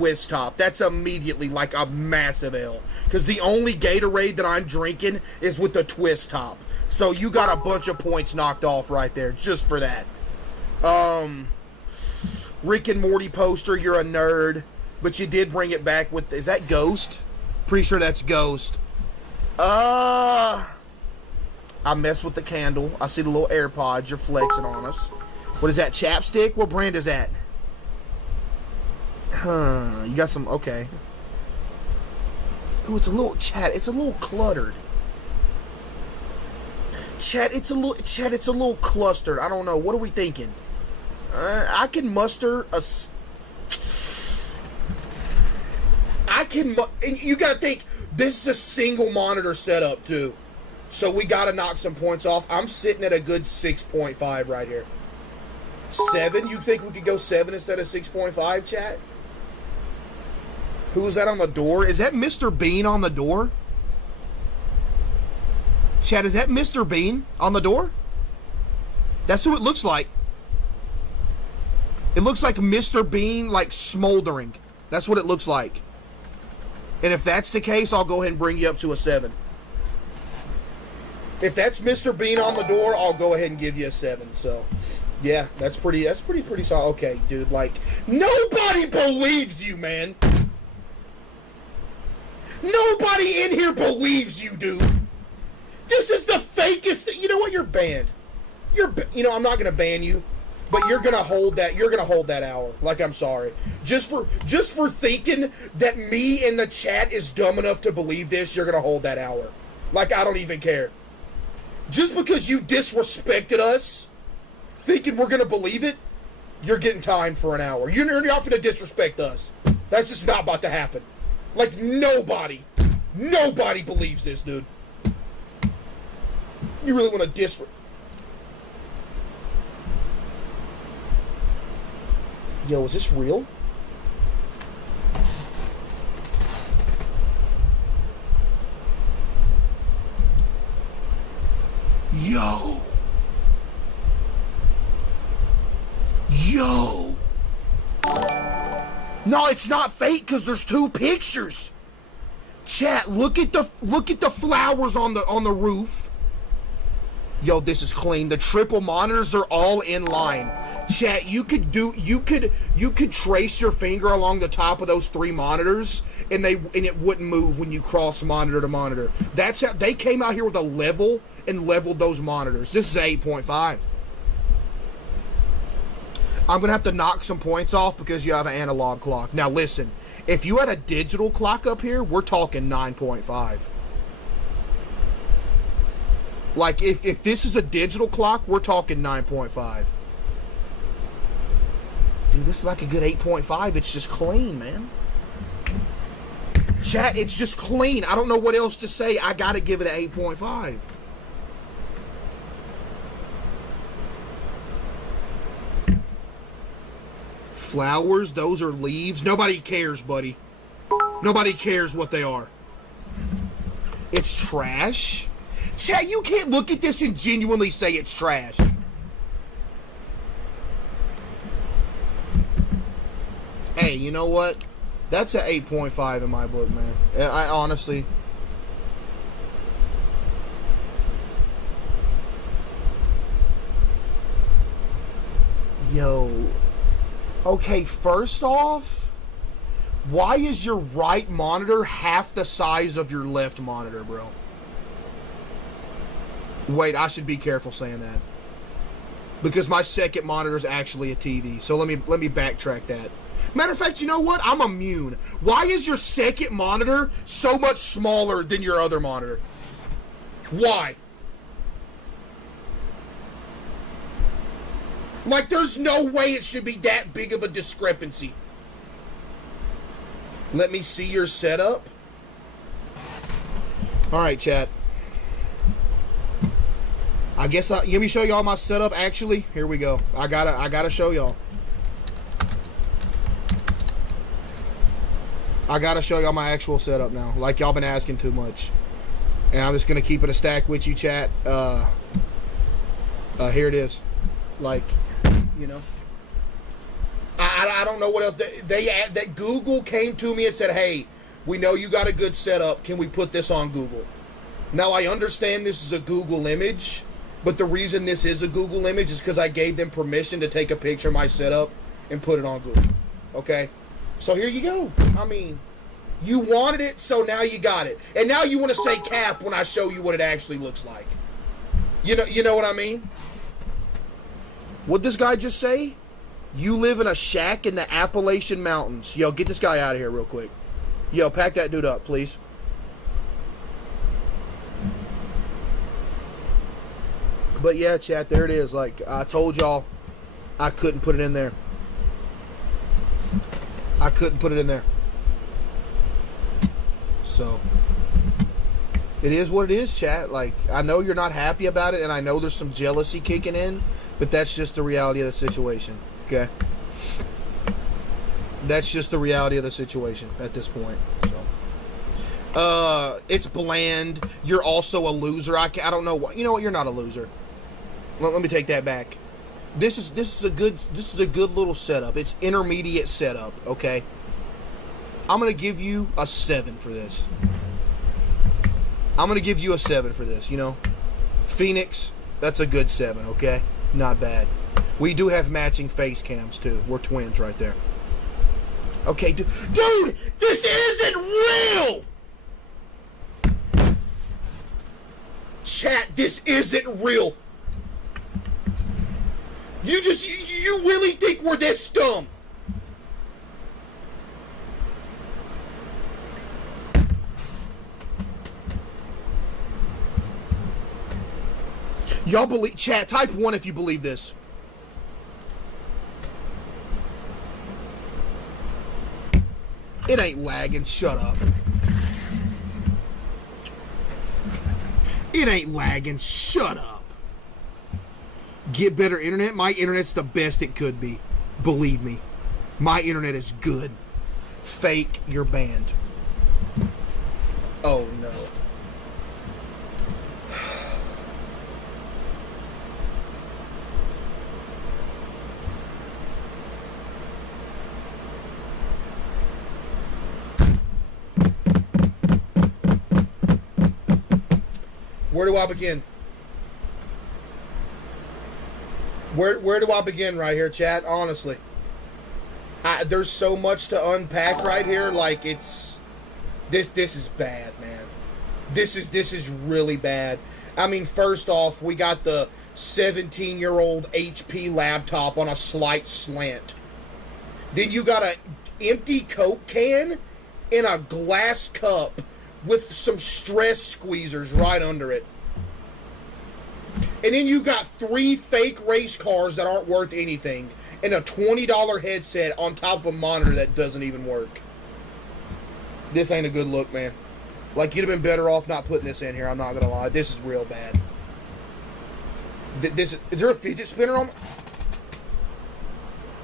Twist top. That's immediately like a massive L. Because the only Gatorade that I'm drinking is with the Twist top. So you got a bunch of points knocked off right there just for that. Rick and Morty poster, you're a nerd. But you did bring it back with, is that Ghost? Pretty sure that's Ghost. I mess with the candle. I see the little AirPods. You're flexing on us. What is that, chapstick? What brand is that? Huh, you got some, okay. Ooh, it's a little, chat, it's a little cluttered. Chat, it's a little clustered. I don't know. What are we thinking? I can muster a... and you gotta think, this is a single monitor setup too. So we gotta knock some points off. I'm sitting at a good 6.5 right here. 7? You think we could go 7 instead of 6.5, chat? Who is that on the door? Is that Mr. Bean on the door? Chat, is that Mr. Bean on the door? That's who it looks like. It looks like Mr. Bean, like, smoldering. That's what it looks like. And if that's the case, I'll go ahead and bring you up to a 7. If that's Mr. Bean on the door, I'll go ahead and give you a 7. So, yeah, that's pretty solid. Okay, dude, like, nobody believes you, man. Nobody in here believes you, dude. This is the fakest thing. You know what? You're banned. You know, I'm not gonna ban you, but you're gonna hold that. You're gonna hold that hour. Like, I'm sorry. Just for thinking that me in the chat is dumb enough to believe this, you're gonna hold that hour. Like, I don't even care. Just because you disrespected us, thinking we're gonna believe it, you're getting timed for an hour. You're not gonna disrespect us. That's just not about to happen. Like, nobody believes this, dude. You really want to Yo, is this real? Yo. No, it's not fake because there's 2 pictures. Chat, look at the flowers on the roof. Yo, this is clean. The triple monitors are all in line. Chat, you could trace your finger along the top of those 3 monitors and it wouldn't move when you cross monitor to monitor. That's how they came out here with a level and leveled those monitors. This is 8.5. I'm gonna have to knock some points off because you have an analog clock. Now listen, if you had a digital clock up here, we're talking 9.5. Like, if this is a digital clock, we're talking 9.5. Dude, this is like a good 8.5. It's just clean, man. Chat, it's just clean. I don't know what else to say. I gotta give it an 8.5. Flowers, those are leaves. Nobody cares, buddy. Nobody cares what they are. It's trash. Chat, you can't look at this and genuinely say it's trash. Hey, you know what? That's an 8.5 in my book, man. I honestly... Yo. Okay, first off, why is your right monitor half the size of your left monitor, bro? Wait, I should be careful saying that. Because my second monitor is actually a TV. So let me backtrack that. Matter of fact, you know what? I'm immune. Why is your second monitor so much smaller than your other monitor? Why? Like, there's no way it should be that big of a discrepancy. Let me see your setup. Alright, chat. I guess let me show y'all my setup. Actually, here we go. I gotta show y'all. I gotta show y'all my actual setup now. Like, y'all been asking too much, and I'm just gonna keep it a stack with you, chat. Here it is. Like, you know, I I don't know what else. That Google came to me and said, hey, we know you got a good setup. Can we put this on Google? Now, I understand this is a Google image, but the reason this is a Google image is because I gave them permission to take a picture of my setup and put it on Google. Okay? So here you go. I mean, you wanted it, so now you got it. And now you want to say cap when I show you what it actually looks like. You know what I mean? What'd this guy just say? You live in a shack in the Appalachian Mountains. Yo, get this guy out of here real quick. Yo, pack that dude up, please. But yeah, chat, there it is. Like, I told y'all I couldn't put it in there. I couldn't put it in there. So, it is what it is, chat. Like, I know you're not happy about it, and I know there's some jealousy kicking in, but that's just the reality of the situation, okay? That's just the reality of the situation at this point. So, it's bland. You're also a loser. I don't know what. You know what? You're not a loser. Let me take that back. This is a good little setup. It's intermediate setup, okay? I'm gonna give you a 7 for this. I'm gonna give you a 7 for this. You know, Phoenix. That's a good 7, okay? Not bad. We do have matching face cams too. We're twins right there. Okay, dude, this isn't real. Chat, this isn't real. You really think we're this dumb? Y'all believe, chat, type 1 if you believe this. It ain't lagging, shut up. It ain't lagging, shut up. Get better internet? My internet's the best it could be. Believe me. My internet is good. Fake, you're banned. Oh no. Where do I begin? Where do I begin right here, chat? Honestly, there's so much to unpack right here. Like, it's this is bad, man. This is really bad. I mean, first off, we got the 17-year-old HP laptop on a slight slant. Then you got an empty Coke can in a glass cup with some stress squeezers right under it. And then you got 3 fake race cars that aren't worth anything and a $20 headset on top of a monitor that doesn't even work. This ain't a good look, man. Like, you'd have been better off not putting this in here, I'm not gonna lie. This is real bad. Is there a fidget spinner on?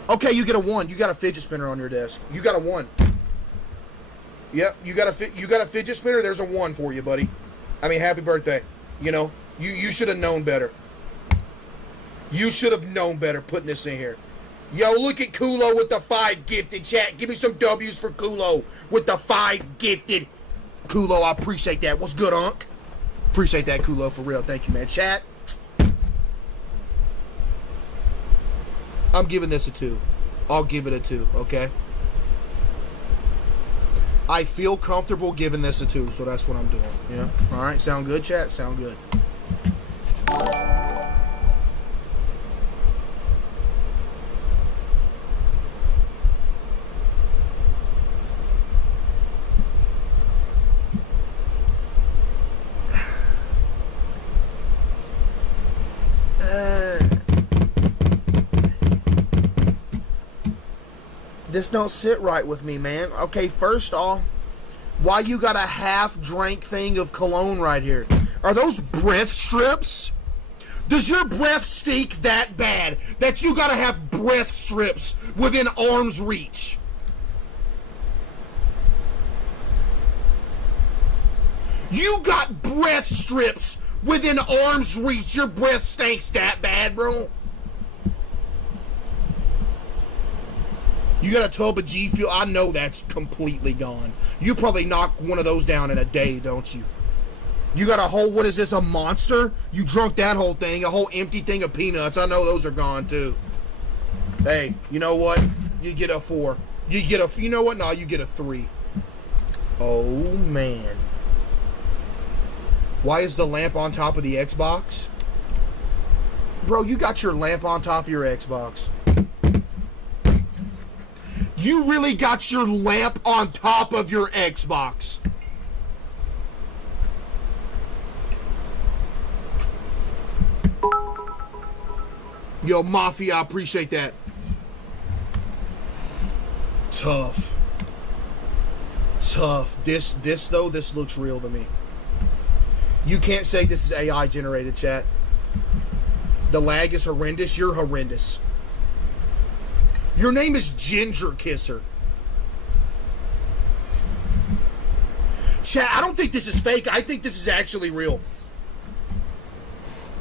Okay, you get a 1. You got a fidget spinner on your desk. You got a 1. Yep, you got a fidget spinner. There's a 1 for you, buddy. I mean, happy birthday. You know, you should have known better. You should have known better putting this in here. Yo, look at Kulo with the 5 gifted, chat. Give me some W's for Kulo with the 5 gifted. Kulo, I appreciate that. What's good, Unc? Appreciate that, Kulo, for real. Thank you, man. Chat. I'm giving this a 2. I'll give it a 2, okay? I feel comfortable giving this a 2, so that's what I'm doing. Yeah? Alright, sound good, chat? Sound good. This don't sit right with me, man. Okay, first off, why you got a half-drank thing of cologne right here? Are those breath strips? Does your breath stink that bad that you gotta have breath strips within arm's reach? You got breath strips within arm's reach. Your breath stinks that bad, bro? You got a tub of G Fuel. I know that's completely gone. You probably knock one of those down in a day, don't you? You got a whole, what is this, a Monster? You drunk that whole thing, a whole empty thing of peanuts. I know those are gone too. Hey, you know what? You get a 4. You know what? No, you get a 3. Oh, man. Why is the lamp on top of the Xbox? Bro, you got your lamp on top of your Xbox. You really got your lamp on top of your Xbox. Yo, Mafia, I appreciate that. Tough. This though, this looks real to me. You can't say this is AI generated, chat. The lag is horrendous. You're horrendous. Your name is Ginger Kisser. Chat, I don't think this is fake. I think this is actually real.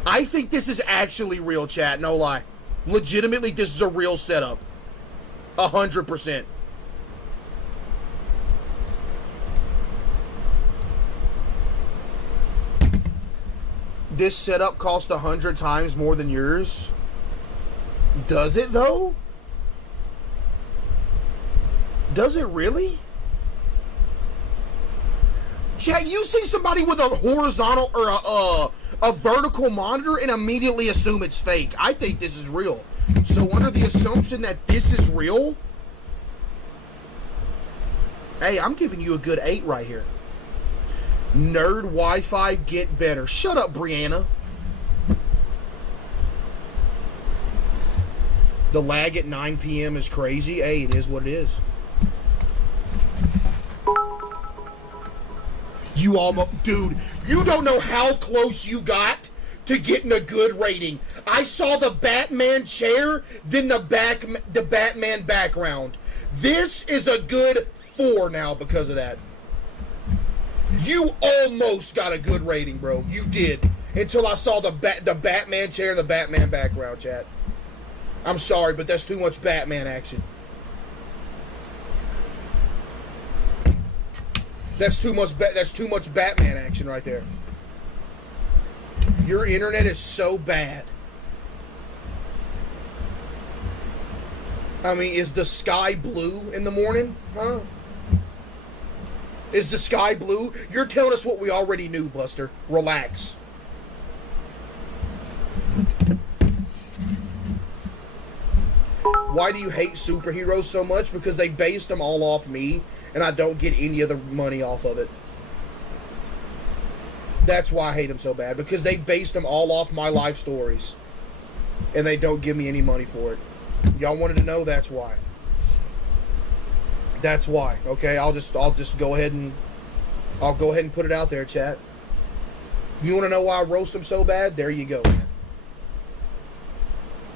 I think this is actually real, chat. No lie. Legitimately, this is a real setup. 100%. This setup cost 100 times more than yours. Does it, though? Does it really? Chat, you see somebody with a horizontal or a vertical monitor and immediately assume it's fake. I think this is real. So under the assumption that this is real, hey, I'm giving you a good 8 right here. Nerd Wi-Fi, get better. Shut up, Brianna. The lag at 9 p.m. is crazy. Hey, it is what it is. You almost, dude, you don't know how close you got to getting a good rating. I saw the Batman chair, then the Batman background. This is a good 4 now because of that. You almost got a good rating, bro. You did. Until I saw the Batman chair and the Batman background, chat. I'm sorry, but that's too much Batman action. That's too much Batman action right there. Your internet is so bad. I mean, is the sky blue in the morning? Huh? Is the sky blue? You're telling us what we already knew, Buster. Relax. Why do you hate superheroes so much? Because they based them all off me, and I don't get any of the money off of it. That's why I hate them so bad. Because they based them all off my life stories, and they don't give me any money for it. Y'all wanted to know? That's why. That's why. Okay, I'll just go ahead and put it out there, chat. You want to know why I roast them so bad? There you go, man.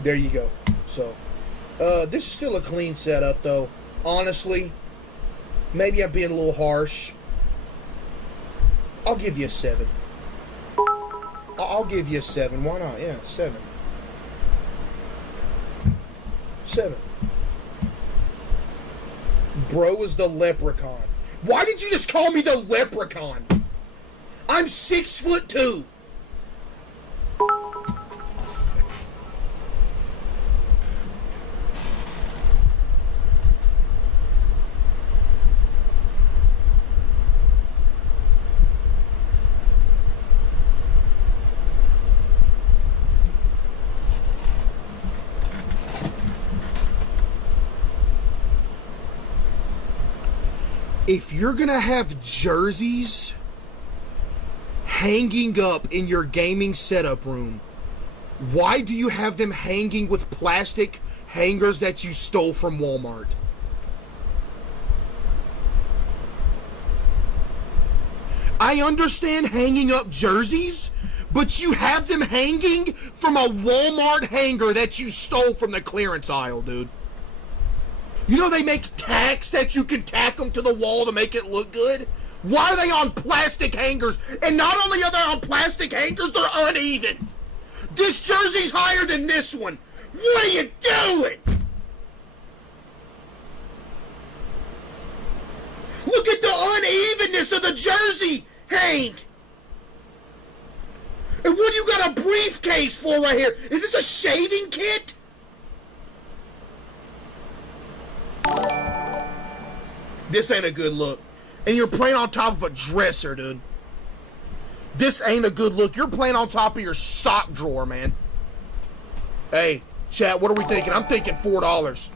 There you go. So, this is still a clean setup, though. Honestly, maybe I'm being a little harsh. I'll give you a 7. I'll give you a 7. Why not? Yeah, 7. 7. Bro is the leprechaun. Why did you just call me the leprechaun? I'm 6'2". If you're gonna have jerseys hanging up in your gaming setup room, why do you have them hanging with plastic hangers that you stole from Walmart? I understand hanging up jerseys, but you have them hanging from a Walmart hanger that you stole from the clearance aisle, dude. You know they make tacks that you can tack them to the wall to make it look good? Why are they on plastic hangers? And not only are they on plastic hangers, they're uneven. This jersey's higher than this one. What are you doing? fakeness of the jersey, Hank? And what do you got a briefcase for right here? Is this a shaving kit? This ain't a good look. And you're playing on top of a dresser, dude. This ain't a good look. You're playing on top of your sock drawer, man. Hey, chat, what are we thinking? I'm thinking $4.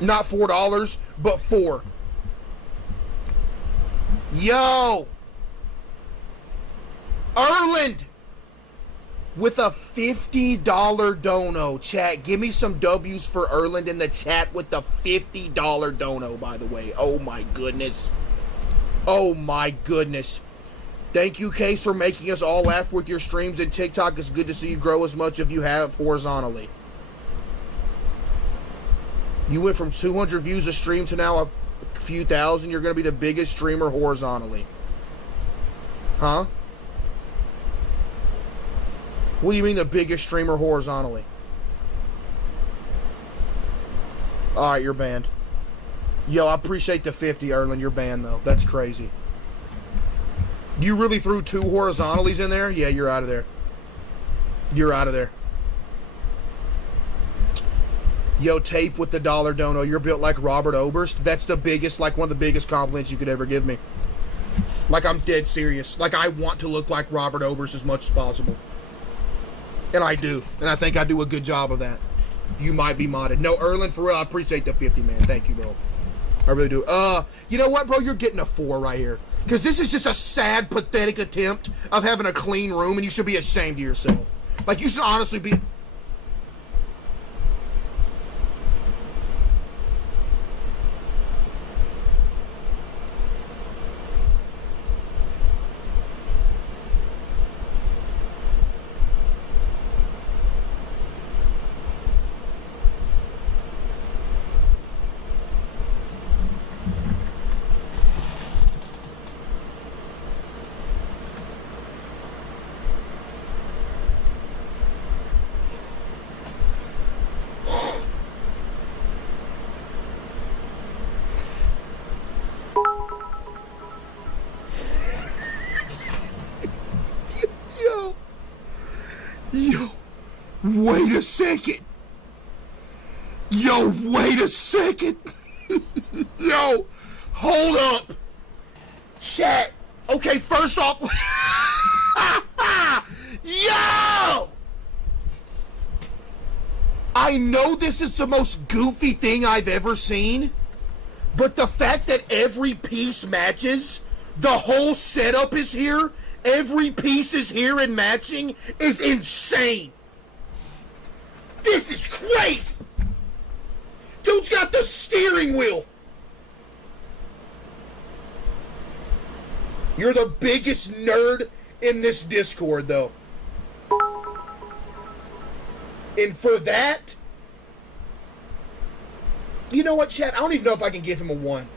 Not $4, but $4. Yo! Erland! With a $50 dono. Chat, give me some W's for Erland in the chat with the $50 dono, by the way. Oh my goodness. Oh my goodness. Thank you, Case, for making us all laugh with your streams and TikTok. It's good to see you grow as much as you have horizontally. You went from 200 views a stream to now a few thousand. You're going to be the biggest streamer horizontally. Huh? What do you mean the biggest streamer horizontally? Alright, you're banned. Yo, I appreciate the 50, Erlen. You're banned, though. That's crazy. You really threw 2 horizontalies in there? Yeah, you're out of there. You're out of there. Yo, Tape with the $1 dono. You're built like Robert Oberst. That's the biggest, like one of the biggest compliments you could ever give me. Like, I'm dead serious. Like, I want to look like Robert Oberst as much as possible. And I do. And I think I do a good job of that. You might be modded. No, Erlen, for real, I appreciate the 50, man. Thank you, bro. I really do. You know what, bro? You're getting a 4 right here. Because this is just a sad, pathetic attempt of having a clean room, and you should be ashamed of yourself. Like, you should honestly be... Wait a second. Yo, wait a second. Yo, hold up. Chat. Okay, first off. Yo! I know this is the most goofy thing I've ever seen, but the fact that every piece matches, the whole setup is here, every piece is here and matching, is insane. This is crazy! Dude's got the steering wheel! You're the biggest nerd in this Discord, though. And for that... You know what, chat? I don't even know if I can give him a 1.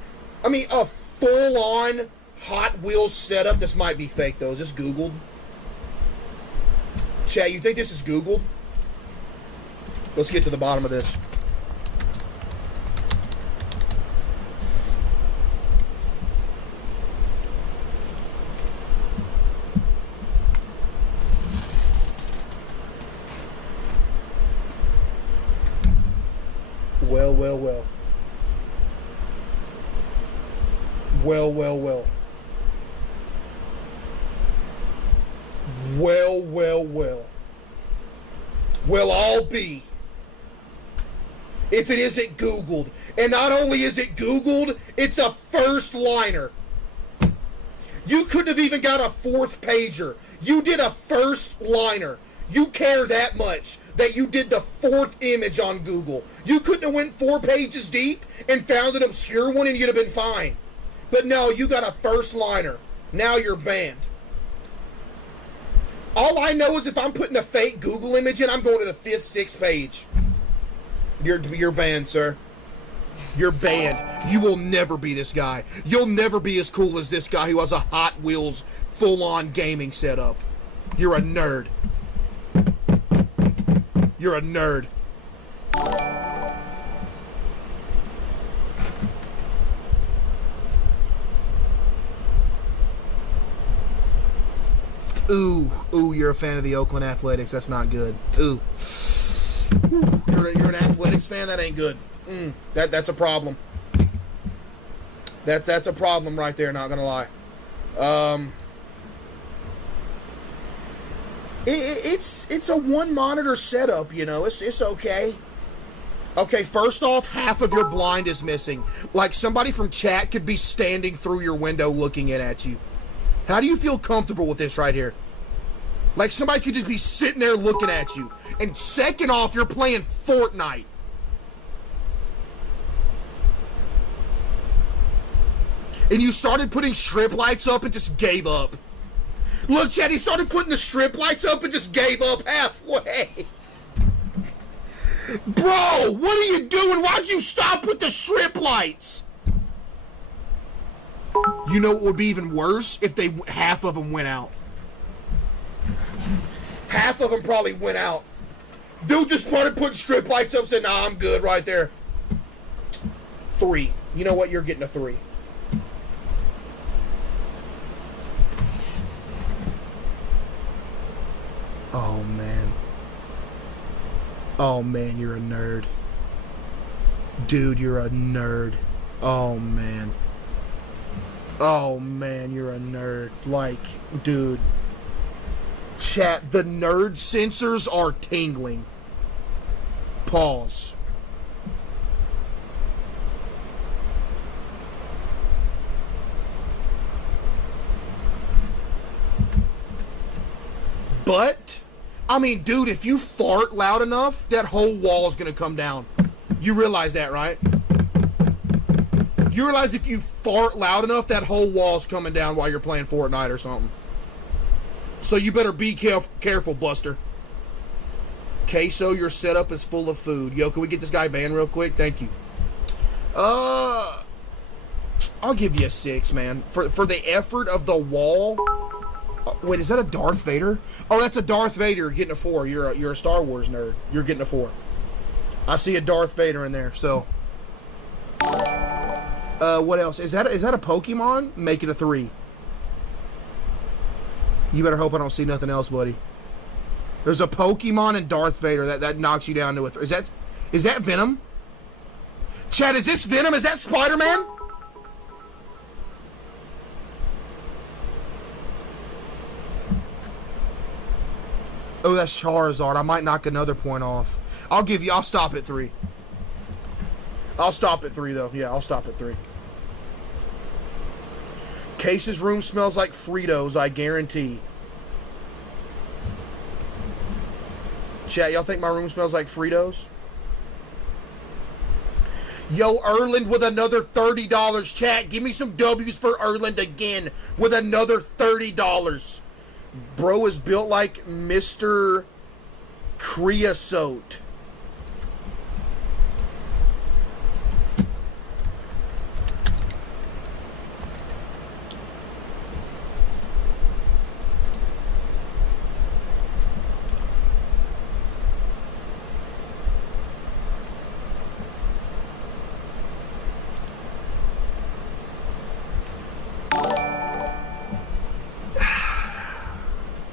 I mean, a full-on Hot Wheels setup. This might be fake, though. Is this Googled? Chat, you think this is Googled? Let's get to the bottom of this. Well, well, well. Well, well, well. Well, well, well. Well, I'll be. If it isn't Googled. And not only is it Googled, it's a first liner. You couldn't have even got a 4th pager. You did a first liner. You care that much that you did the 4th image on Google. You couldn't have went 4 pages deep and found an obscure one and you'd have been fine. But no, you got a first liner. Now you're banned. All I know is if I'm putting a fake Google image in, I'm going to the 5th, 6th page. You're banned, sir. You're banned. You will never be this guy. You'll never be as cool as this guy who has a Hot Wheels full-on gaming setup. You're a nerd. You're a nerd. Ooh, you're a fan of the Oakland Athletics. That's not good. Ooh. You're an Athletics fan? That ain't good. That's a problem. That's a problem right there, not gonna lie. It's a one monitor setup, you know. It's okay. Okay, first off, half of your blind is missing. Like somebody from chat could be standing through your window looking in at you. How do you feel comfortable with this right here? Like somebody could just be sitting there looking at you. And second off, you're playing Fortnite. And you started putting strip lights up and just gave up. Look, Chad, he started putting the strip lights up and just gave up halfway. Bro, what are you doing? Why'd you stop with the strip lights? You know what would be even worse? If half of them went out. Half of them probably went out. Dude just started putting strip lights up and said, nah, I'm good right there. 3. You know what? You're getting a 3. Oh, man. Oh, man, you're a nerd. Dude, you're a nerd. Oh, man. Oh, man, you're a nerd. Like, dude. Chat, the nerd sensors are tingling. Pause. But, I mean, dude, if you fart loud enough, that whole wall is going to come down. You realize that, right? You realize if you fart loud enough, that whole wall's coming down while you're playing Fortnite or something. So you better be careful, Buster. CaseOh, your setup is full of food. Yo, can we get this guy banned real quick? Thank you. I'll give you a 6, man. For the effort of the wall. Wait, is that a Darth Vader? Oh, that's a Darth Vader. Getting a 4. You're a Star Wars nerd. You're getting a 4. I see a Darth Vader in there. So, what else? Is that a Pokemon? Make it a 3. You better hope I don't see nothing else, buddy. There's a Pokemon and Darth Vader that knocks you down to a 3. Is that Venom? Chad, is this Venom? Is that Spider-Man? Oh, that's Charizard. I might knock another point off. I'll stop at 3. I'll stop at 3, though. Yeah, I'll stop at 3. Case's room smells like Fritos, I guarantee. Chat, y'all think my room smells like Fritos? Yo, Erland with another $30. Chat, give me some W's for Erland again with another $30. Bro is built like Mr. Creosote.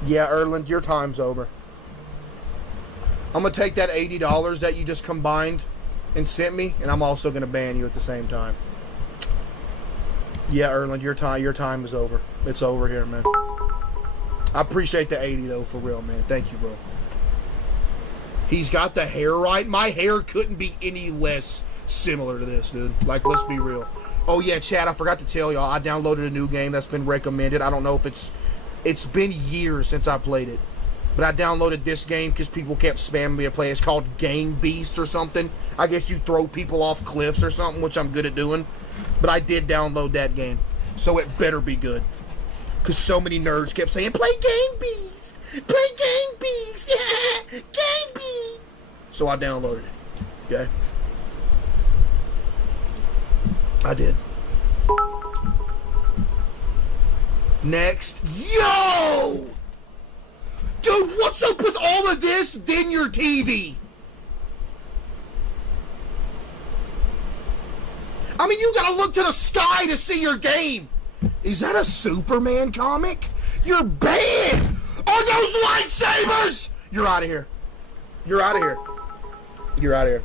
Yeah, Erland, your time's over. I'm going to take that $80 that you just combined and sent me, and I'm also going to ban you at the same time. Yeah, Erland, your time is over. It's over here, man. I appreciate the 80, though, for real, man. Thank you, bro. He's got the hair right. My hair couldn't be any less similar to this, dude. Like, let's be real. Oh, yeah, Chad, I forgot to tell y'all. I downloaded a new game that's been recommended. I don't know if it's been years since I played it. But I downloaded this game because people kept spamming me to play. It's called Game Beast or something. I guess you throw people off cliffs or something, which I'm good at doing. But I did download that game. So it better be good. Because so many nerds kept saying, play Game Beast! Play Game Beast! Yeah! Game Beast! So I downloaded it. Okay? I did. Next. Yo! Dude, what's up with all of this than your TV? I mean, you gotta look to the sky to see your game. Is that a Superman comic? You're banned! Are those lightsabers? You're out of here. You're out of here. You're out of here.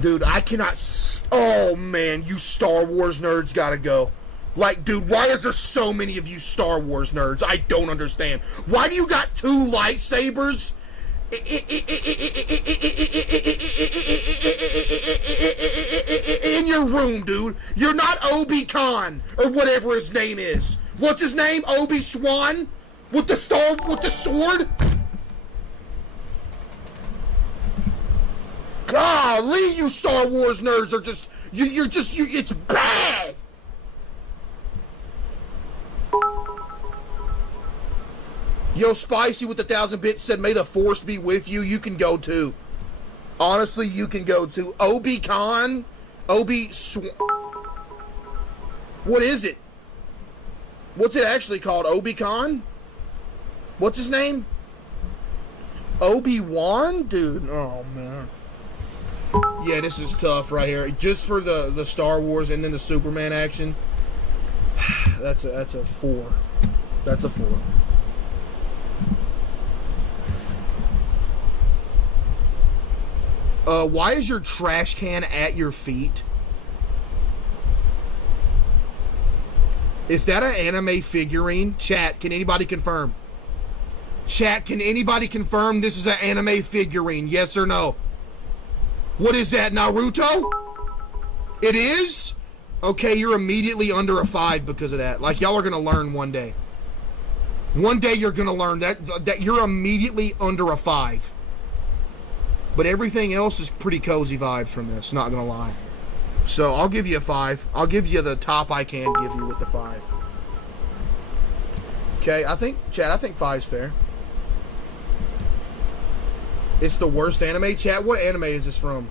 Dude, I cannot... Oh, man, you Star Wars nerds gotta go. Like, dude, why is there so many of you Star Wars nerds? I don't understand. Why do you got 2 lightsabers in your room, dude? You're not Obi-Wan, or whatever his name is. What's his name? Obi-Swan? With the sword? Golly, you Star Wars nerds are just, it's bad. Yo, Spicy with the 1,000 bits said, may the force be with you. You can go too. Honestly, you can go too. Obi-Wan? What is it? What's it actually called? Obi-Wan? What's his name? Obi-Wan? Dude, oh man. Yeah, this is tough right here. Just for the Star Wars and then the Superman action. That's a 4. That's a 4. Why is your trash can at your feet? Is that an anime figurine? Chat, can anybody confirm? Chat, can anybody confirm this is an anime figurine? Yes or no? What is that, Naruto? It is? Okay, you're immediately under a 5 because of that. Like, y'all are gonna learn one day. One day you're gonna learn that you're immediately under a 5. But everything else is pretty cozy vibes from this, not gonna lie. So I'll give you a 5. I'll give you the top I can give you with the 5. Okay, Chad, I think 5's fair. It's the worst anime? Chat, what anime is this from?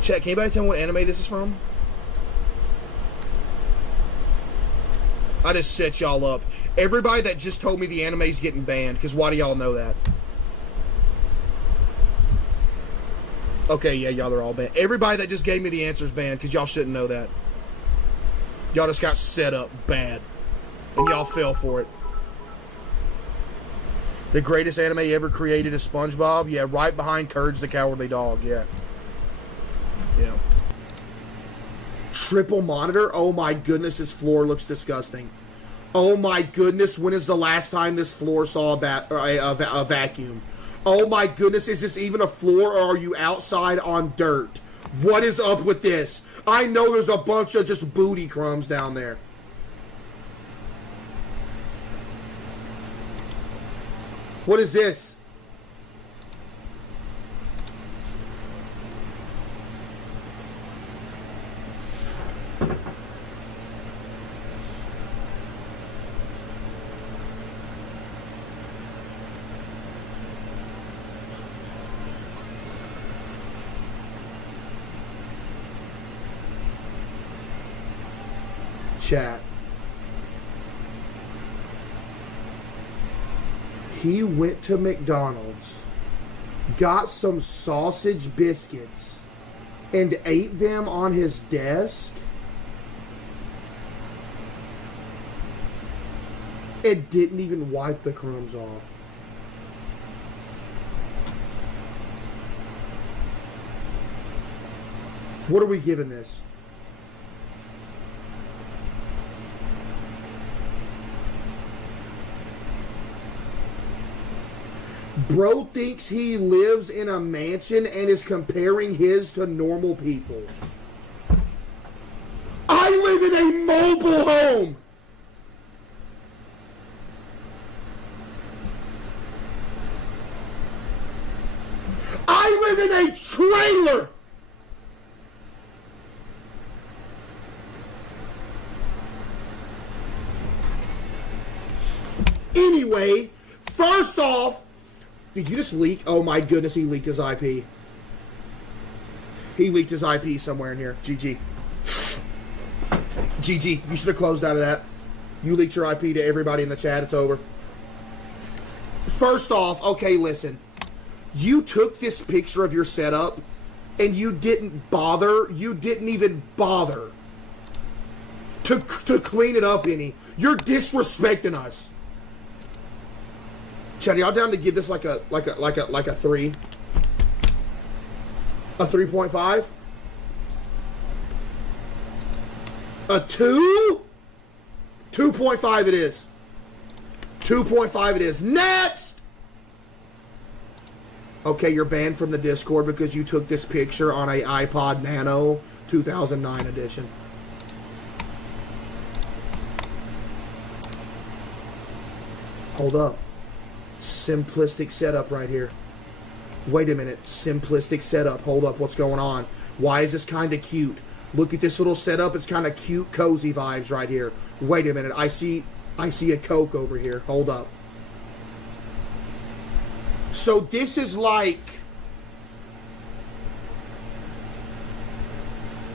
Chat, can anybody tell me what anime this is from? I just set y'all up. Everybody that just told me the anime's getting banned, because why do y'all know that? Okay, yeah, y'all are all banned. Everybody that just gave me the answer's banned, because y'all shouldn't know that. Y'all just got set up bad. And y'all fell for it. The greatest anime ever created is SpongeBob. Yeah, right behind Courage the Cowardly Dog. Yeah. Yeah. Triple monitor? Oh my goodness, this floor looks disgusting. Oh my goodness, when is the last time this floor saw a vacuum? Oh my goodness, is this even a floor or are you outside on dirt? What is up with this? I know there's a bunch of just booty crumbs down there. What is this? Chat. He went to McDonald's, got some sausage biscuits, and ate them on his desk. And didn't even wipe the crumbs off. What are we giving this? Bro thinks he lives in a mansion and is comparing his to normal people. I live in a mobile home! I live in a trailer! Anyway, first off, did you just leak? Oh my goodness, he leaked his IP. He leaked his IP somewhere in here. GG. GG. You should have closed out of that. You leaked your IP to everybody in the chat. It's over. First off, okay, listen. You took this picture of your setup and you didn't bother. You didn't even bother to clean it up any. You're disrespecting us. Chad, y'all down to give this like a 3? A 3.5? A 2? 2.5 it is. 2.5 it is. Next! Okay, you're banned from the Discord because you took this picture on a iPod Nano 2009 edition. Hold up. Simplistic setup right here. Wait a minute. Simplistic setup. Hold up. What's going on? Why is this kind of cute? Look at this little setup. It's kind of cute, cozy vibes right here. Wait a minute. I see a Coke over here. Hold up. So this is like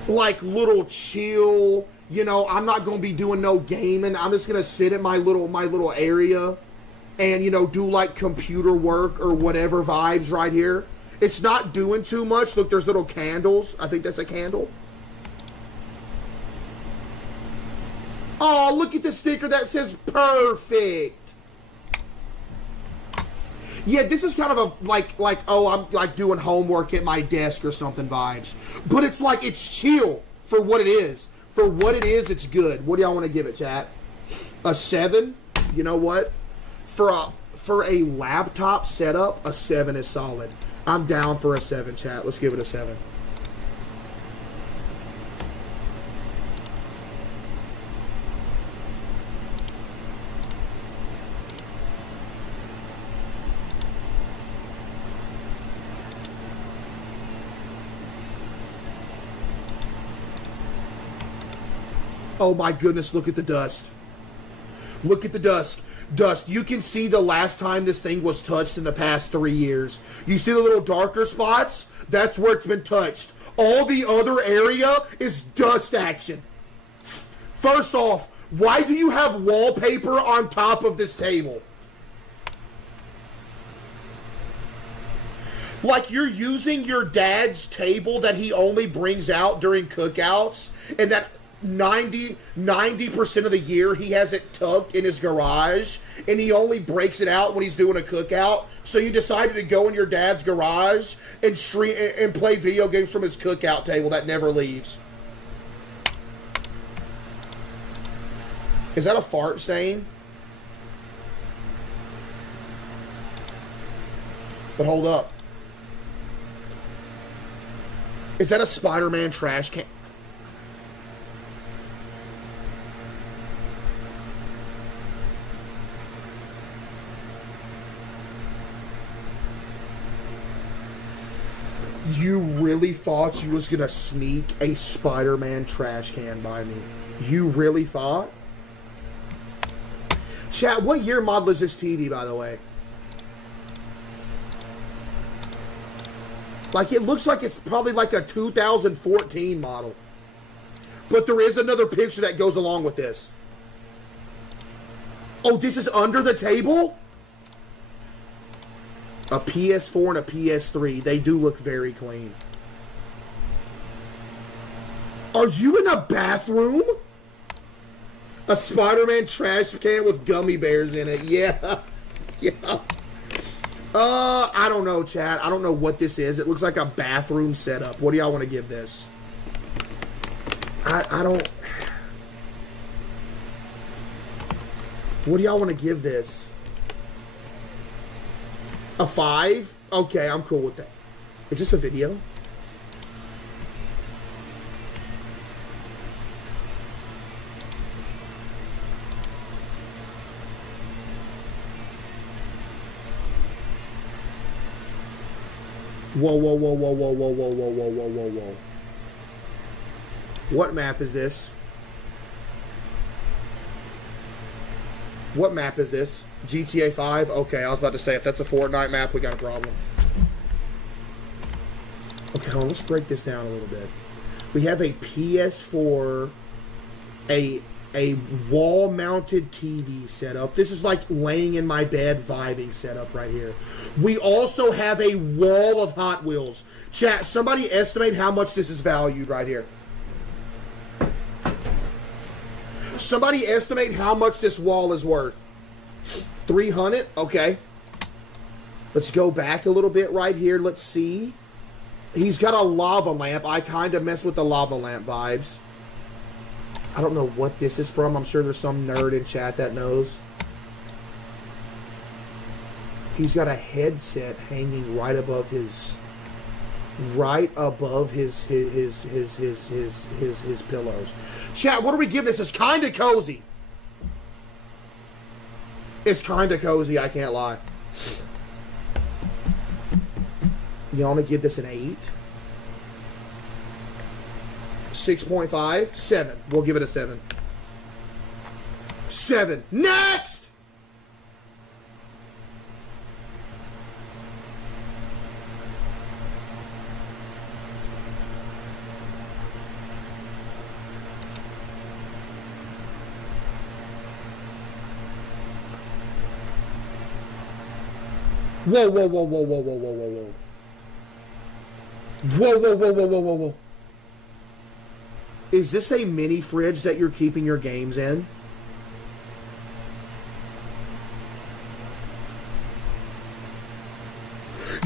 little chill. You know, I'm not going to be doing no gaming. I'm just going to sit in my little area and, you know, do like computer work or whatever vibes right here. It's not doing too much. Look, there's little candles. I think that's a candle. Oh, look at the sticker that says perfect. Yeah, this is kind of a like oh, I'm like doing homework at my desk or something vibes. But it's like it's chill for what it is. For what it is, it's good. What do y'all want to give it, chat? A 7? You know what? For a laptop setup, a 7 is solid. I'm down for a 7, chat. Let's give it a 7. Oh my goodness, look at the dust. Look at the dust. Dust, you can see the last time this thing was touched in the past 3 years. You see the little darker spots? That's where it's been touched. All the other area is dust action. First off, why do you have wallpaper on top of this table? Like you're using your dad's table that he only brings out during cookouts, and that 90% of the year he has it tucked in his garage, and he only breaks it out when he's doing a cookout. So you decided to go in your dad's garage and stream and play video games from his cookout table that never leaves. Is that a fart stain? But hold up. Is that a Spider-Man trash can? You really thought you was gonna sneak a Spider-Man trash can by me? You really thought? Chat, what year model is this TV, by the way? Like, it looks like it's probably like a 2014 model. But there is another picture that goes along with this. Oh, this is under the table? A PS4 and a PS3. They do look very clean. Are you in a bathroom? A Spider-Man trash can with gummy bears in it. Yeah. Yeah. I don't know, chat. I don't know what this is. It looks like a bathroom setup. What do y'all want to give this? I don't... What do y'all want to give this? A 5? Okay, I'm cool with that. Is this a video? Whoa, whoa, whoa, whoa, whoa, whoa, whoa, whoa, whoa, whoa, whoa, whoa. What map is this? What map is this? GTA 5? Okay, I was about to say, if that's a Fortnite map, we got a problem. Okay, hold on, let's break this down a little bit. We have a PS4, a wall-mounted TV setup. This is like laying in my bed vibing setup right here. We also have a wall of Hot Wheels. Chat, somebody estimate how much this is valued right here. Somebody estimate how much this wall is worth. 300? Okay. Let's go back a little bit right here. Let's see. He's got a lava lamp. I kind of mess with the lava lamp vibes. I don't know what this is from. I'm sure there's some nerd in chat that knows. He's got a headset hanging right above his his pillows. Chat, what do we give this? It's kind of cozy. It's kind of cozy, I can't lie. You want to give this an 8? 6.5? 7. We'll give it a 7. 7. Next! Whoa, whoa, whoa, whoa, whoa, whoa, whoa, whoa, whoa. Whoa, whoa, whoa, whoa, whoa, whoa, whoa. Is this a mini fridge that you're keeping your games in?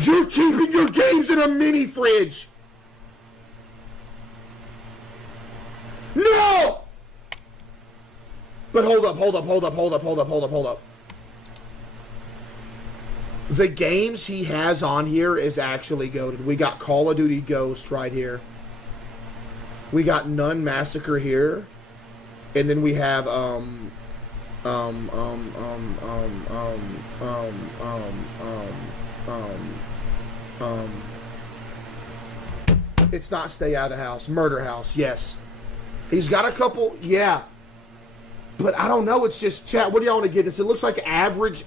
You're keeping your games in a mini fridge! No! But hold up, hold up, hold up, hold up, hold up, hold up, hold up. The games he has on here is actually goated. We got Call of Duty Ghost right here. We got Nun Massacre here. And then we have, it's not Stay Out of the House. Murder House, yes. He's got a couple, yeah. But I don't know, it's just, chat, what do y'all want to give this? It looks like average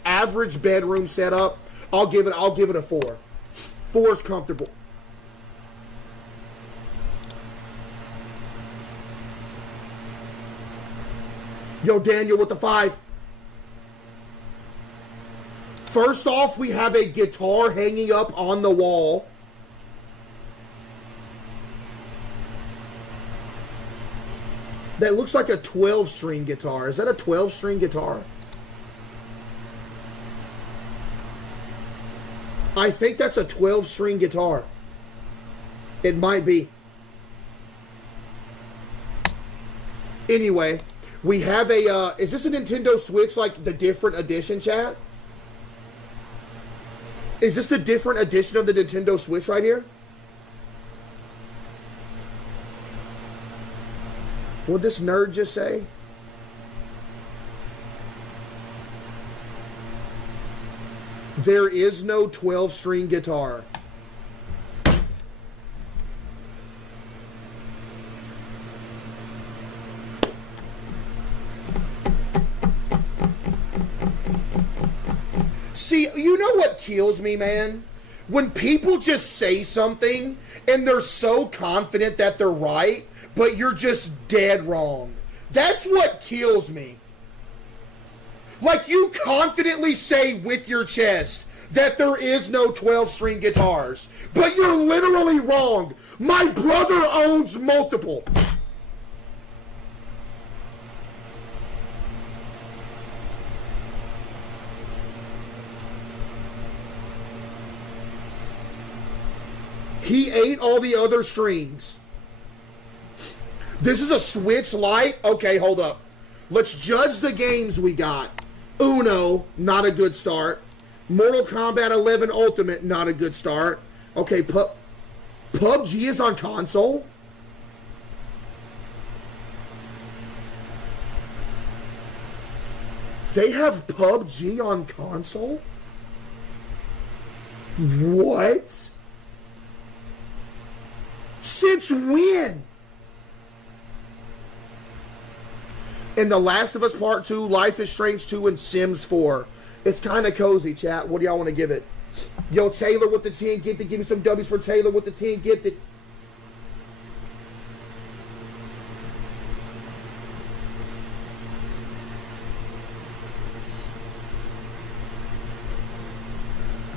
bedroom setup. I'll give it a 4. 4 is comfortable. Yo, Daniel with the 5. First off, we have a guitar hanging up on the wall. That looks like a 12-string guitar. Is that a 12-string guitar? I think that's a 12-string guitar. It might be. Anyway, we have a, is this a Nintendo Switch, like the different edition, chat? Is this the different edition of the Nintendo Switch right here? What'd this nerd just say? There is no 12-string guitar. See, you know what kills me, man? When people just say something and they're so confident that they're right, but you're just dead wrong. That's what kills me. Like, you confidently say with your chest that there is no 12-string guitars, but you're literally wrong. My brother owns multiple. He ate all the other strings. This is a Switch Lite? Okay, hold up. Let's judge the games we got. Uno, not a good start. Mortal Kombat 11 Ultimate, not a good start. Okay, PUBG is on console? They have PUBG on console? What? Since when? In The Last of Us Part 2, Life is Strange 2, and Sims 4. It's kind of cozy, chat. What do y'all want to give it? Yo, Taylor with the 10 gifted. Give me some W's for Taylor with the 10 gifted.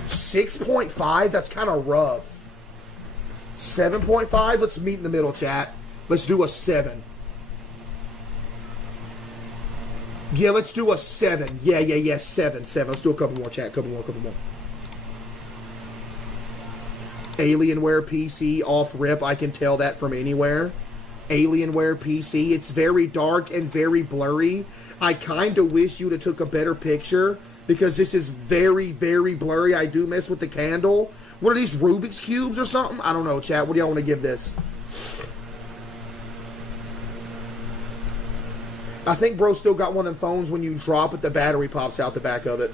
$6.5? That's kind of rough. 7.5? Let's meet in the middle, chat. Let's do a 7. Yeah, let's do a 7. Yeah, 7. Let's do a couple more, chat. Couple more. Alienware PC off rip. I can tell that from anywhere. Alienware PC. It's very dark and very blurry. I kind of wish you'd have took a better picture because this is very, very blurry. I do mess with the candle. What are these, Rubik's Cubes or something? I don't know, chat. What do y'all want to give this? I think bro still got one of them phones when you drop it, the battery pops out the back of it.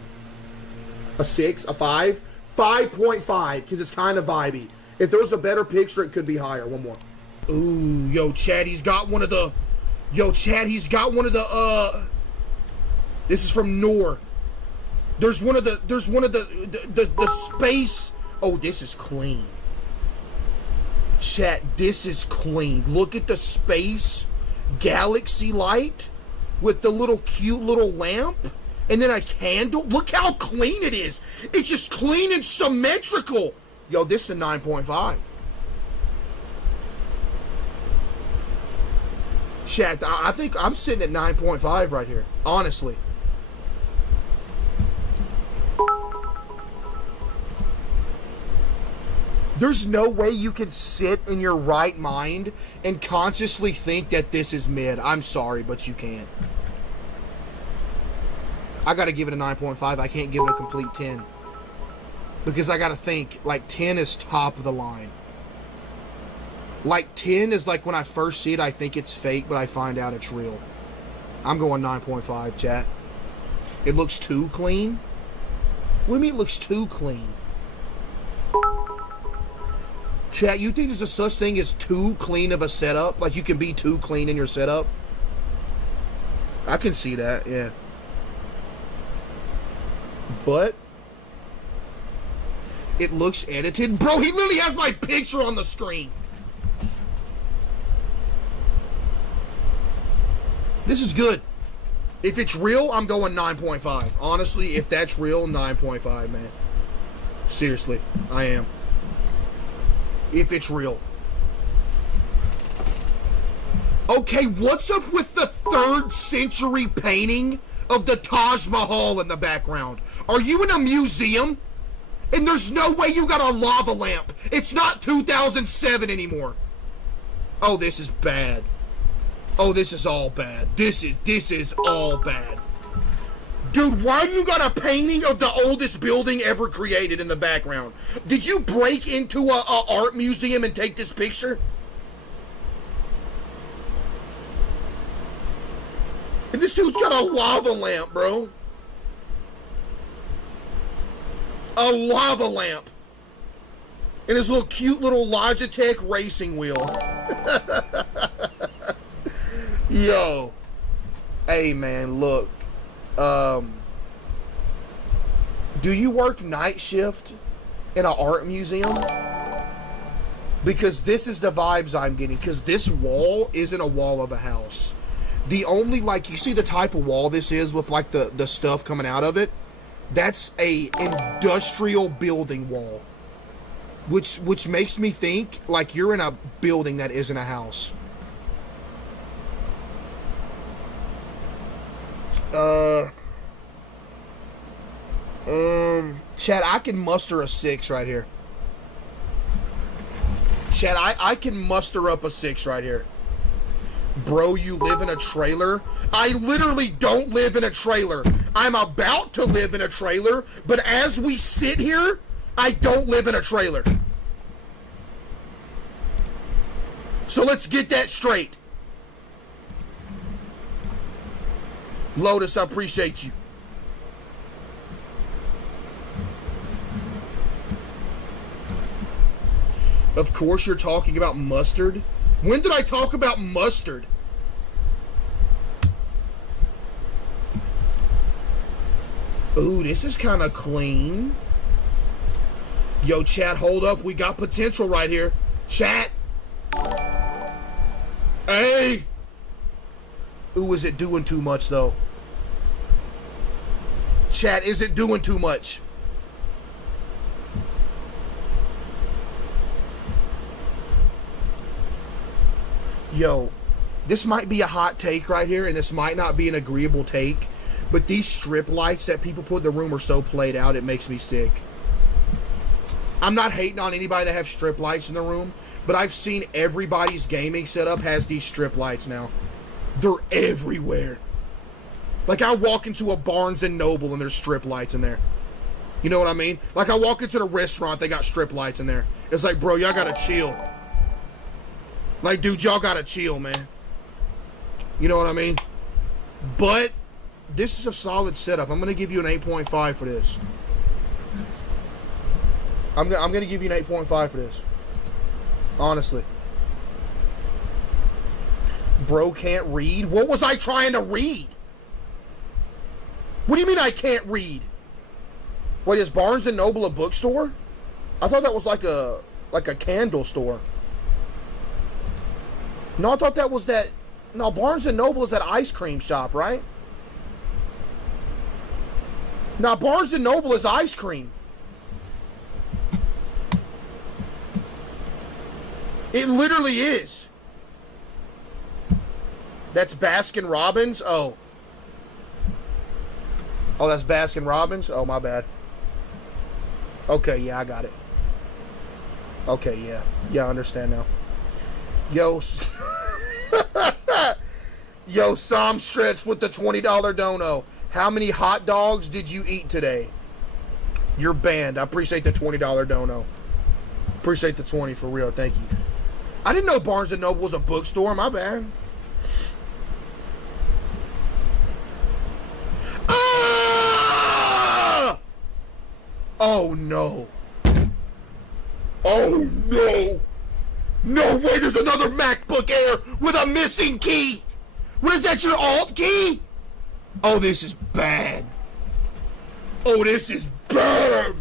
A 6? A 5? 5.5, because it's kind of vibey. If there was a better picture, it could be higher. One more. Ooh, yo, Chad, he's got one of the... This is from Noor. There's one of the space... Oh, this is clean. Chat, this is clean. Look at the space galaxy light with the little cute little lamp and then a candle. Look how clean it is. It's just clean and symmetrical. Yo, this is a 9.5. Chat, I think I'm sitting at 9.5 right here, honestly. There's no way you can sit in your right mind and consciously think that this is mid. I'm sorry, but you can't. I gotta give it a 9.5. I can't give it a complete 10. Because I gotta think, like, 10 is top of the line. Like, 10 is like when I first see it, I think it's fake, but I find out it's real. I'm going 9.5, chat. It looks too clean? What do you mean it looks too clean? Chat, you think there's a such thing as too clean of a setup? Like you can be too clean in your setup? I can see that, yeah. But it looks edited. Bro, he literally has my picture on the screen. This is good. If it's real, I'm going 9.5. Honestly, if that's real, 9.5, man. Seriously, I am. If it's real. Okay, what's up with the 3rd century painting of the Taj Mahal in the background? Are you in a museum? And there's no way you got a lava lamp. It's not 2007 anymore. Oh, this is bad. Oh, this is all bad. This is all bad. Dude, why do you got a painting of the oldest building ever created in the background? Did you break into a art museum and take this picture? And this dude's got a lava lamp, bro. A lava lamp. And his little cute little Logitech racing wheel. Yo. Hey, man, look. Do you work night shift in an art museum? Because this is the vibes I'm getting. Because this wall isn't a wall of a house. The only, like, you see the type of wall this is with, like, the stuff coming out of it? That's a industrial building wall. Which makes me think, like, you're in a building that isn't a house. Chad, I can muster a 6 right here. Chad, I can muster up a 6 right here. Bro, you live in a trailer? I literally don't live in a trailer. I'm about to live in a trailer, but as we sit here, I don't live in a trailer. So let's get that straight. Lotus, I appreciate you. Of course you're talking about mustard. When did I talk about mustard? Ooh, this is kind of clean. Yo, chat, hold up. We got potential right here. Chat. Hey. Ooh, is it doing too much, though? Chat, is it doing too much? Yo, This might be a hot take right here, and this might not be an agreeable take, but these strip lights that people put in the room are so played out, it makes me sick. I'm not hating on anybody that have strip lights in the room, but I've seen everybody's gaming setup has these strip lights now. They're everywhere. Like, I walk into a Barnes & Noble and there's strip lights in there. You know what I mean? Like, I walk into the restaurant, they got strip lights in there. It's like, bro, y'all gotta chill. Like, dude, y'all gotta chill, man. You know what I mean? But this is a solid setup. I'm gonna give you an 8.5 for this. I'm gonna give you an 8.5 for this. Honestly. Bro can't read? What was I trying to read? What do you mean I can't read? Wait, is Barnes & Noble a bookstore? I thought that was like a candle store. No, I thought that was that... No, Barnes & Noble is that ice cream shop, right? Now, Barnes & Noble is ice cream. It literally is. That's Baskin Robbins? Oh. Oh, that's Baskin Robbins? Oh, my bad. Okay, yeah, I got it. Okay, yeah. Yeah, I understand now. Yo. Yo, Sam Stretch with the $20 dono. How many hot dogs did you eat today? You're banned. I appreciate the $20 dono. Appreciate the 20 for real. Thank you. I didn't know Barnes & Noble was a bookstore. My bad. Ah! Oh, no. Oh, no. No way, there's another MacBook Air with a missing key. What is that, your alt key? Oh, this is bad. Oh, this is bad.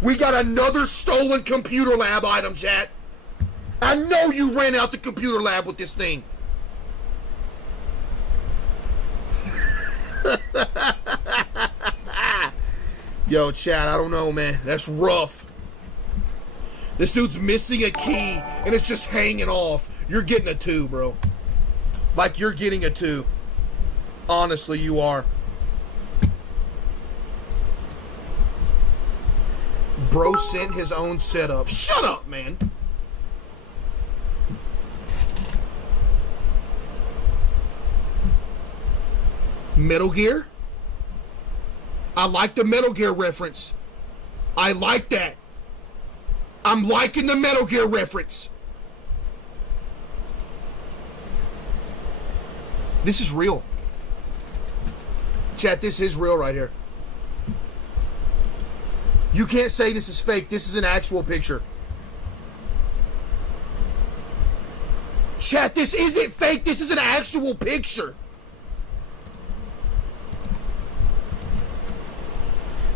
We got another stolen computer lab item, chat. I know you ran out the computer lab with this thing. Yo, chat, I don't know, man. That's rough. This dude's missing a key, and it's just hanging off. You're getting a 2, bro. Like, you're getting a 2. Honestly, you are. Bro sent his own setup. Shut up, man. Metal Gear? I like the Metal Gear reference. I like that. I'm liking the Metal Gear reference. This is real. Chat, this is real right here. You can't say this is fake. This is an actual picture. Chat, this isn't fake. This is an actual picture.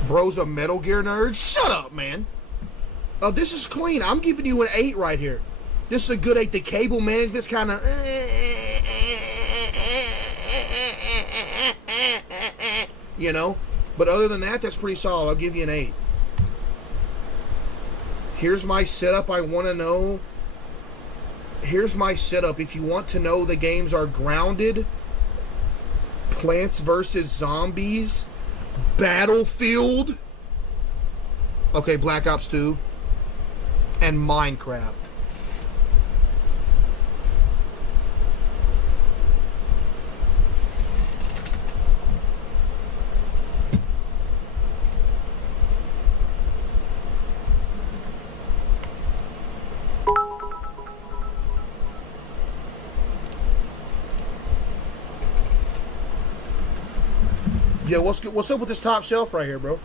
Bro's a Metal Gear nerd? Shut up, man. This is clean. I'm giving you an 8 right here. This is a good 8. The cable management's kind of... You know? But other than that, that's pretty solid. I'll give you an 8. Here's my setup. I want to know... Here's my setup. If you want to know, the games are Grounded, Plants vs. Zombies, Battlefield, okay, Black Ops 2, and Minecraft. Yo, what's up with this top shelf right here, bro?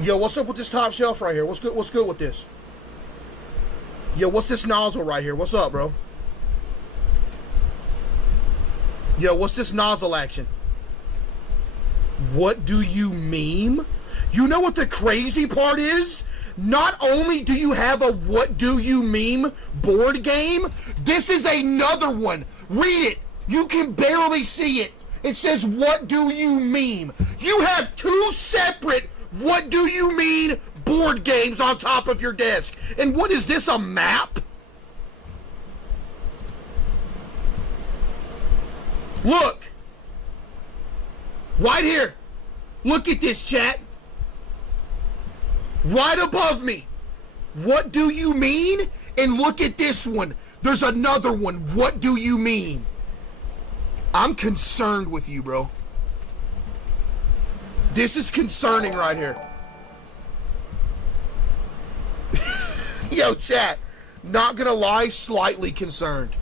Yo, what's up with this top shelf right here? What's good with this? Yo, what's this nozzle right here? What's up, bro? Yo, what's this nozzle action? What do you meme? You know what the crazy part is? Not only do you have a What Do You Meme board game, this is another one. Read it. You can barely see it. It says, What Do You Meme? You have 2 separate What Do You Mean board board games on top of your desk. And what is this, a map? Look. Right here. Look at this, chat. Right above me. What do you mean? And look at this one. There's another one. What do you mean? I'm concerned with you, bro. This is concerning right here. Yo, chat. Not gonna lie, slightly concerned.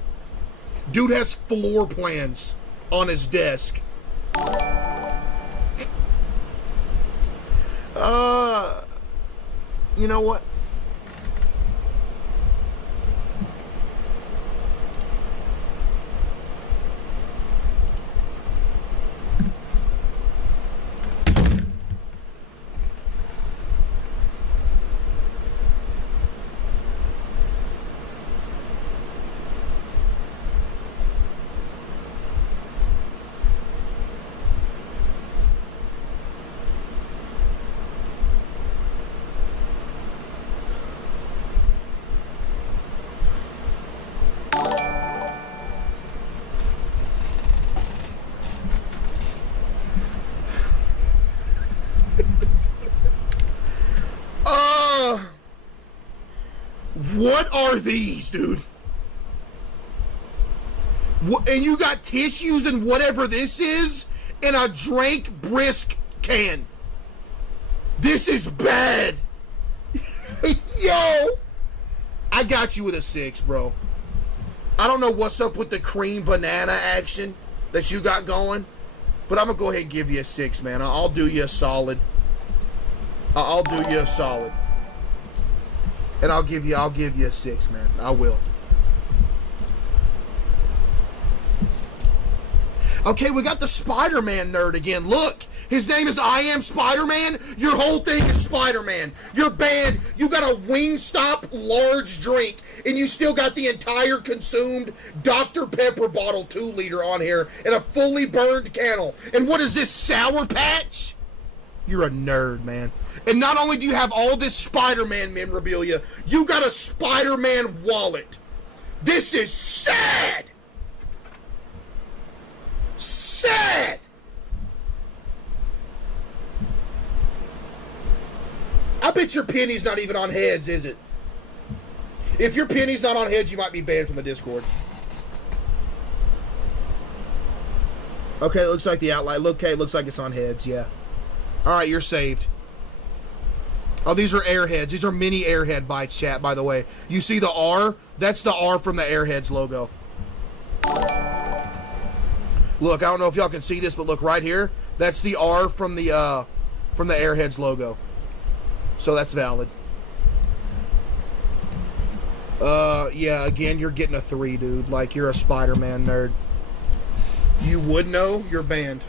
Dude has floor plans on his desk. You know what? What are these, dude? What, and you got tissues and whatever this is in a Drake Brisk can. This is bad. Yo, I got you with a 6, bro. I don't know what's up with the cream banana action that you got going, but I'm gonna go ahead and give you a 6, man. I'll do you a solid. I'll do you a solid. And I'll give you a 6, man. I will. Okay, we got the Spider-Man nerd again. Look, his name is I Am Spider-Man. Your whole thing is Spider-Man. Your band, you got a Wingstop large drink, and you still got the entire consumed Dr. Pepper bottle 2-liter on here, and a fully burned candle. And what is this, Sour Patch? You're a nerd, man. And not only do you have all this Spider-Man memorabilia, you got a Spider-Man wallet. This is sad. Sad. I bet your penny's not even on heads, is it? If your penny's not on heads, you might be banned from the Discord. Okay, it looks like the outline. Okay, it looks like it's on heads, yeah. Alright, you're saved. Oh, these are Airheads. These are mini Airhead bites, chat, by the way. You see the R? That's the R from the Airheads logo. Look, I don't know if y'all can see this, but look right here. That's the R from the Airheads logo. So that's valid. Yeah, again, you're getting a 3, dude. Like, you're a Spider-Man nerd. You would know, you're banned.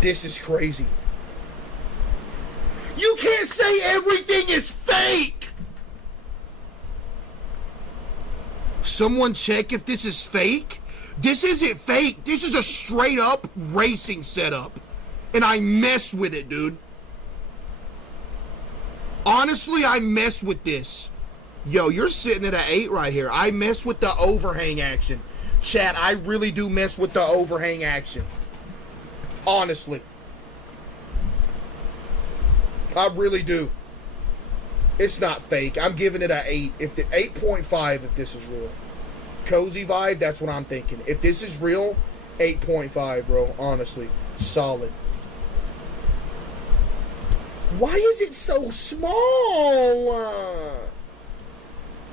This is crazy. You can't say everything is fake! Someone check if this is fake? This isn't fake. This is a straight up racing setup. And I mess with it, dude. Honestly, I mess with this. Yo, you're sitting at an 8 right here. I mess with the overhang action. Chat, I really do mess with the overhang action. Honestly. I really do. It's not fake. I'm giving it an 8. If the 8.5 if this is real. Cozy vibe, that's what I'm thinking. If this is real, 8.5, bro. Honestly. Solid. Why is it so small?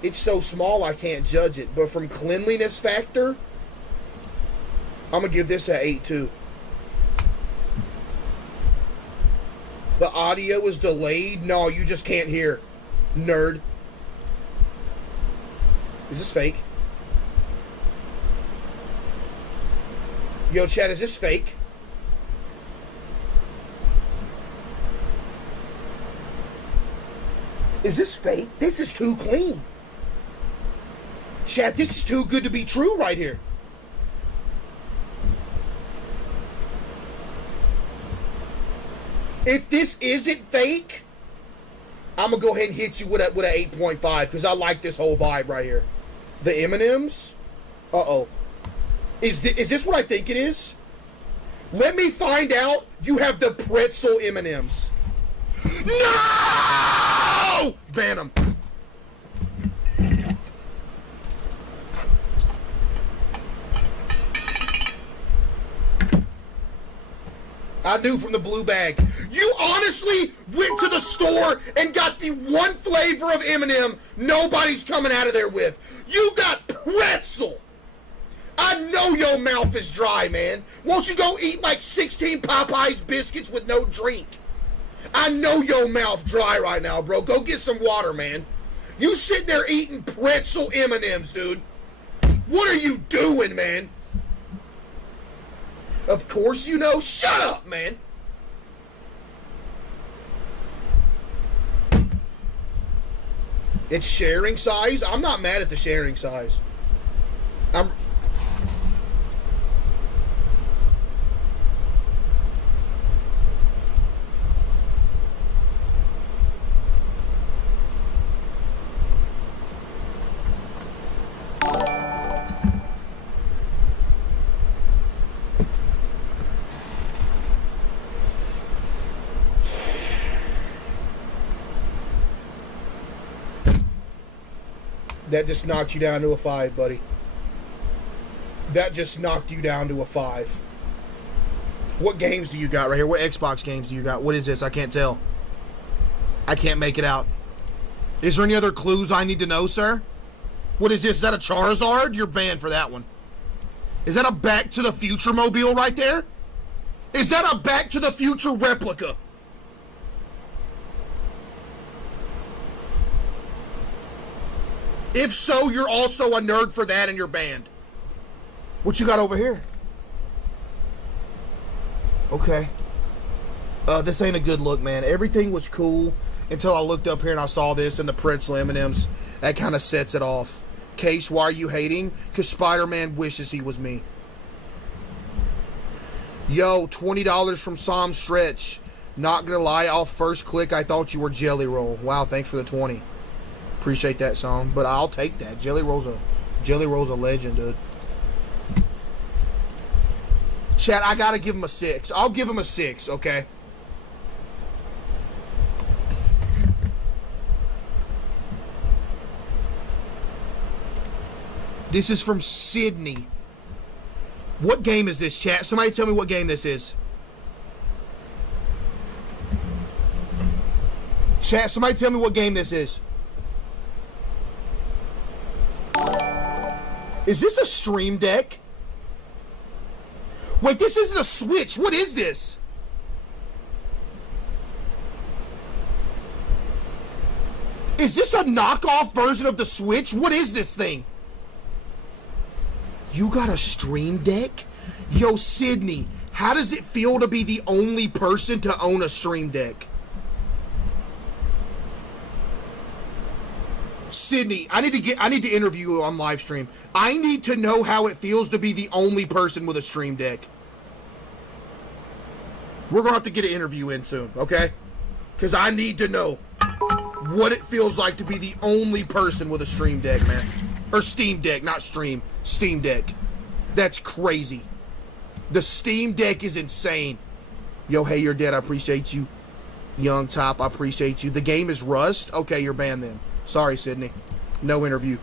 It's so small I can't judge it. But from cleanliness factor, I'm going to give this an 8 too. The audio is delayed? No, you just can't hear. Nerd. Is this fake? Yo, chat, is this fake? Is this fake? This is too clean. Chat, this is too good to be true right here. If this isn't fake, I'm going to go ahead and hit you with a 8.5 because I like this whole vibe right here. The M&Ms? Uh-oh. Is this what I think it is? Let me find out. You have the pretzel M&Ms. No! Ban them. I knew from the blue bag. You honestly went to the store and got the one flavor of M&M nobody's coming out of there with. You got pretzel. I know your mouth is dry, man. Won't you go eat like 16 Popeyes biscuits with no drink? I know your mouth dry right now, bro. Go get some water, man. You sitting there eating pretzel M&Ms, dude. What are you doing, man? Of course you know. Shut up, man. It's sharing size? I'm not mad at the sharing size. That just knocked you down to a 5, buddy. That just knocked you down to a 5. What games do you got right here? What Xbox games do you got? What is this? I can't tell. I can't make it out. Is there any other clues I need to know, sir? What is this? Is that a Charizard? You're banned for that one. Is that a Back to the Future mobile right there? Is that a Back to the Future replica? If so, you're also a nerd for that and you're banned. What you got over here? Okay. This ain't a good look, man. Everything was cool until I looked up here and I saw this and the pretzel M&Ms. That kind of sets it off. Case, why are you hating? Because Spider-Man wishes he was me. Yo, $20 from Sam Stretch. Not gonna lie, off first click, I thought you were Jelly Roll. Wow, thanks for the 20. Appreciate that song, but I'll take that. Jelly Roll's a legend, dude. Chat, I gotta give him a 6. I'll give him a 6, okay? This is from Sydney. What game is this, chat? Somebody tell me what game this is. Chat, somebody tell me what game this is. Is this a Stream Deck? Wait, this isn't a Switch. What is this? Is this a knockoff version of the Switch? What is this thing? You got a Stream Deck? Yo, Sydney, how does it feel to be the only person to own a Stream Deck? Sydney, I need to interview you on live stream. I need to know how it feels to be the only person with a Stream Deck. We're gonna have to get an interview in soon, okay? Because I need to know what it feels like to be the only person with a Stream Deck, man. Or Steam Deck, not Stream. Steam Deck. That's crazy. The Steam Deck is insane. Yo, hey, you're dead. I appreciate you. Young Top, I appreciate you. The game is Rust? Okay, you're banned then. Sorry, Sydney. No interview.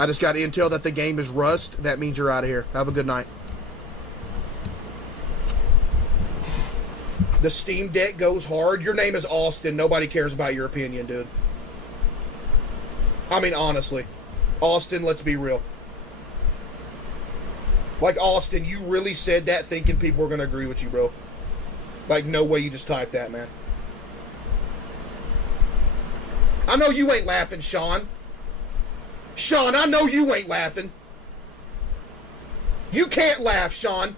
I just got intel that the game is Rust. That means you're out of here. Have a good night. The Steam Deck goes hard. Your name is Austin. Nobody cares about your opinion, dude. I mean, honestly. Austin, let's be real. Like, Austin, you really said that thinking people were going to agree with you, bro. Like, no way you just typed that, man. I know you ain't laughing, Sean. Sean, I know you ain't laughing. You can't laugh, Sean.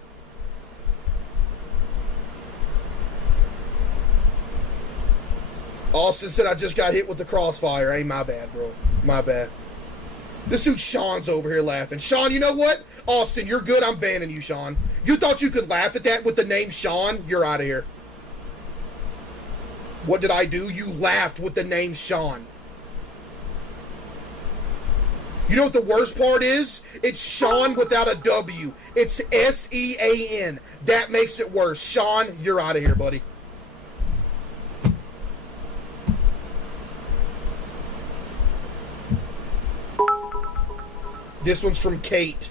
Austin said I just got hit with the crossfire. Hey, my bad, bro. My bad. This dude Sean's over here laughing. Sean, you know what? Austin, you're good. I'm banning you, Sean. You thought you could laugh at that with the name Sean? You're out of here. What did I do? You laughed with the name Sean. You know what the worst part is? It's Sean without a W. It's S-E-A-N. That makes it worse. Sean, you're out of here, buddy. This one's from Kate.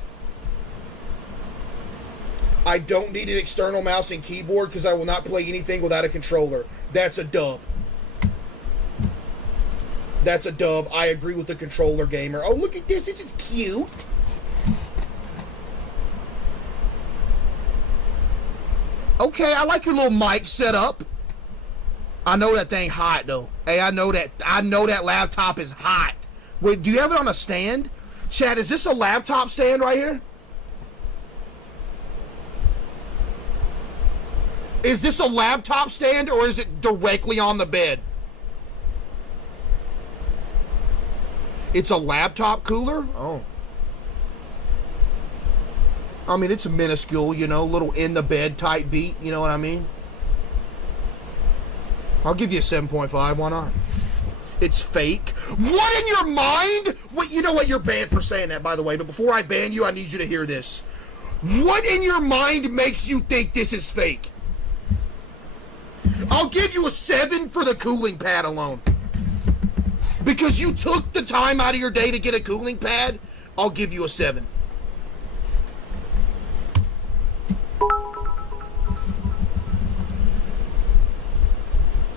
I don't need an external mouse and keyboard because I will not play anything without a controller. That's a dub. That's a dub. I agree with the controller gamer. Oh, look at this. This is cute. Okay, I like your little mic setup. I know that thing hot, though. Hey, I know that laptop is hot. Wait, do you have it on a stand? Chad, is this a laptop stand right here? Is this a laptop stand or is it directly on the bed? It's a laptop cooler? Oh. I mean, it's a minuscule, you know, little in the bed type beat, you know what I mean? I'll give you a 7.5, why not? It's fake. What in your mind? Wait, you know what? You're banned for saying that, by the way. But before I ban you, I need you to hear this. What in your mind makes you think this is fake? I'll give you a 7 for the cooling pad alone. Because you took the time out of your day to get a cooling pad, I'll give you a 7.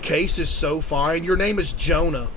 Case is so fine. Your name is Jonah.